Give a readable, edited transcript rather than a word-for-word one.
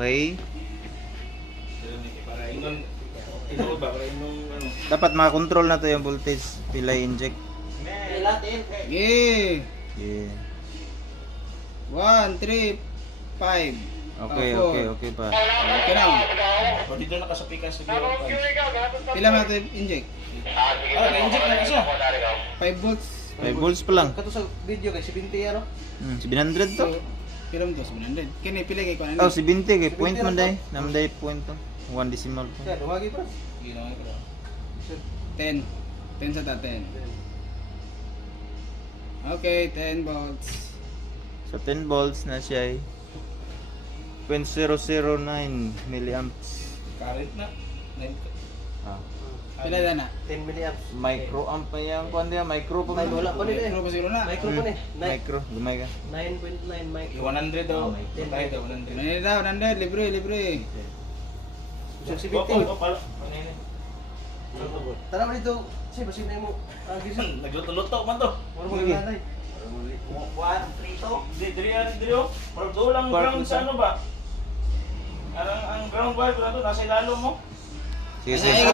Okay. Para ingon ino ba para inong ano. Dapat makakontrol na to yung voltage. Pila inject. Yeah. Yeah. 1, 3, 5. Okay, Four. okay pa. Okay na. O dito nakasapikas sa gilid. Pila man ito inject? Inject na siya. 5 volts. 5 volts pa lang. Kato sa video kay 70 ano? 700 to. So, pila mo to? 700. Kini pila kay kuan. Oh, 70 kay point man day. Namday point to. 1 decimal to. Kaya dumagi pa. Ginawa ko. 10. 10 sa ta 10. Okay, 10 volts. So 10 volts na siya ay 0.009 milliamps. Current na. Ah. Pila na na? 10 milliamps. Microamp pa yan. Kuan dia micro pa Ay, man. wala pa nila eh. Ano ba siguro na? Micro pa ni. Micro, gamay ka. 9.9 micro. 100 daw. Oh, may 10. Tayo daw 100. Nanay daw, nanay, libre, libre. So Oh, 70. pala. Ano yun? Tara mo dito. Si basin na mo. Gisan. Nagluto-luto man to. Wala mo nanay. 1 3 to. Dili oh. Pero doon lang Park ground mo sa sa- ano ba? Ang ground wire ko na to nasa ilalim mo. Sige, sige.